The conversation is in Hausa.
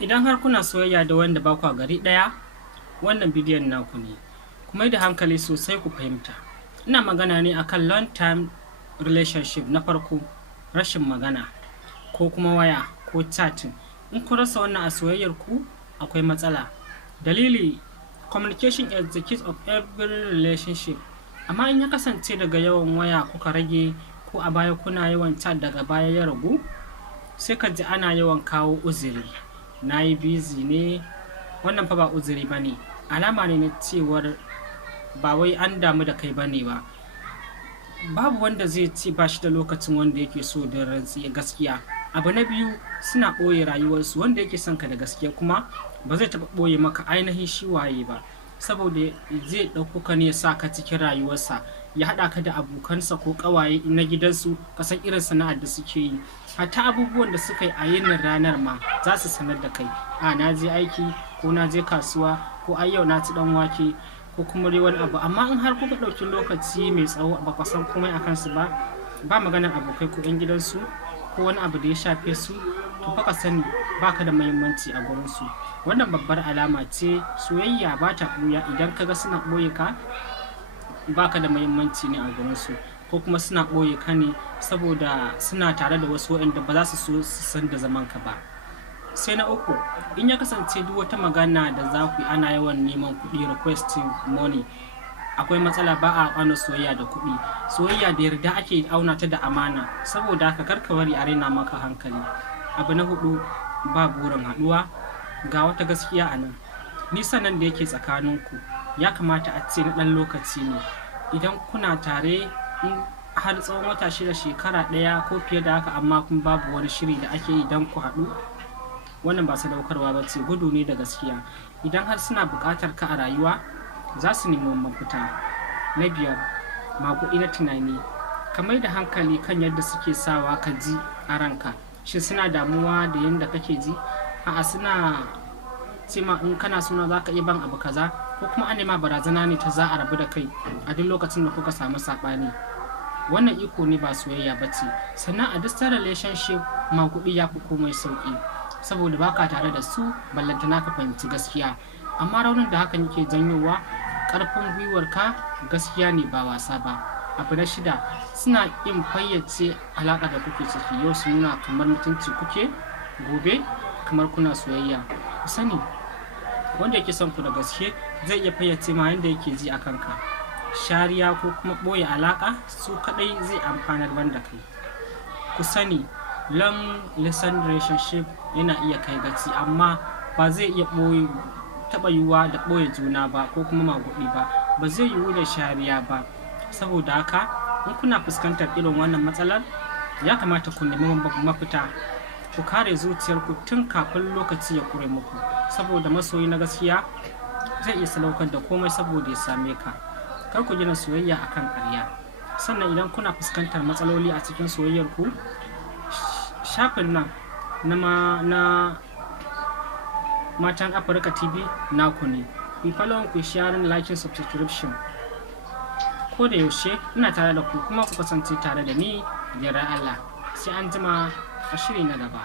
Idan har kuna soyayya da wanda ba kwa gari ɗaya, wannan bidiyon naku ne. Ku mai da hankali sosai ku fahimta. Ina magana ne akan long term relationship. Na farko, rashin magana ko kuma waya ko chatting. In kun rasa wannan a soyayyar ku, akwai matsala. Dalili, communication is the key of every relationship. Amma in ya kasance daga yawan waya kuka rage, ko a baya kuna yawan chat daga baya ya ragu, sai ka ji ana yawan kawo uzuri. Na yi busy ne, wannan fa ba uzuri ba ne, alama ne na cewar ba wai an damu da kai ba ne ba. Babu wanda zai ce ba shi da lokacin wanda yake so da rantsi gaskiya. Abu na biyu, suna ɓoye rayuwarsu. Wanda yake son ka da gaskiya kuma ba zai taɓa ɓoye maka ainihin shi waye ba, saboda zai ɗauko ka ne ya sa ka cikin rayuwarsa, ya haɗa ka da abokansa ko ƙawaye na gidansu, ka san irin sana'ar da suke yi. Hatta abubuwan da suka yi a yinin ranar ma za su sanar da kai. Na je aiki, ko na je kasuwa, ko ai yau na ci ɗan wake, ko kuma dai wani abu. Amma in har kuka ɗauki lokaci mai tsawo ba ku san komai a kansu ba maganar abokai ko 'yan gidansu ko wani abu da ya shafe su, to fa ka sani baka da muhimmanci a gurinsu. Wannan babbar alama ce. Soyayya ba ta ɓuya. Idan ka ga suna ɓoye ka, baka da muhimmanci ne a gurinsu, ko kuma suna ɓoye ka ne saboda suna tare da wasu waɗanda ba za su so su san da zaman ka ba. Sai na uku, in ya kasance duk wata magana da za ku yi ana yawan neman kuɗi, requesting money, akwai matsala. Ba a auna soyayya da kuɗi. Soyayya da yarda ake auna ta da amana. Saboda haka kar ka bari a raina maka hankali. Abu na huɗu, ba burin haɗuwa. Ga wata gaskiya a nan, nisan nan da yake tsakaninku ya kamata a ce na ɗan lokaci ne. Idan kuna tare har tsawon wata 6, shekara ɗaya ko fiye da haka, amma kuma babu wani shiri da ake yi don ku haɗu, wannan ba sadaukarwa ba ce, gudu ne da gaskiya. Idan har suna buƙatar ka a rayuwa, za su nemi mafita. Na 5, maguɗi na tunani. Ka mai da hankali kan yadda suke sawa ka ji a ranka. Shin suna damuwa da yadda kake ji? A'a, suna ce ma in kana suna za ka iya ban abu kaza, ko kuma an nema barazana ne ta za a rabu da kai a duk lokacin da kuka samu saɓani. Wannan iko ne, ba soyayya ba ce. Sannan a distant relationship, maguɗi ya fi komai sauƙi, saboda baka tare da su ballantana ka fahimci gaskiya. Amma raunin da hakan yake janyowa, ƙarfin gwiwarka gaskiya ne ba wasa ba. Abu na 6, suna ƙin fayyace alaƙa da kuke ciki. Yau su nuna kamar mutunci kuke, gobe kamar kuna soyayya. Ku sani, wanda yake son ku da gaske zai iya fayyace ma yanda yake ji a kanka. Shariya ko kuma ɓoye alaƙa, su kaɗai zai amfanar banda kai. Ku sani, long distance relationship yana iya kai gaci, amma ba zai iya taɓa yiwuwa da ɓoye juna ba, ko kuma maguɗi ba. Ba zai yiwu da shariya ba. Saboda haka, in kuna fuskantar irin wannan matsalar, ya kamata ku nemi mafita. Ku kare zuciyarku tun kafin lokaci ya ƙure muku, saboda masoyi na gaskiya zai iya sadaukar da komai saboda ya same ka. Kar ku gina soyayya akan ƙarya. Sannan idan kuna fuskantar matsaloli a cikin soyayyarku, shafin nan na Matan Afirka TV naku ne. Ku follow, ku sharing, liking, subscription. Ko da yaushe ina tare da ku, kuma ku kasance tare da ni da Allah. Sai an jima a shiri na gaba.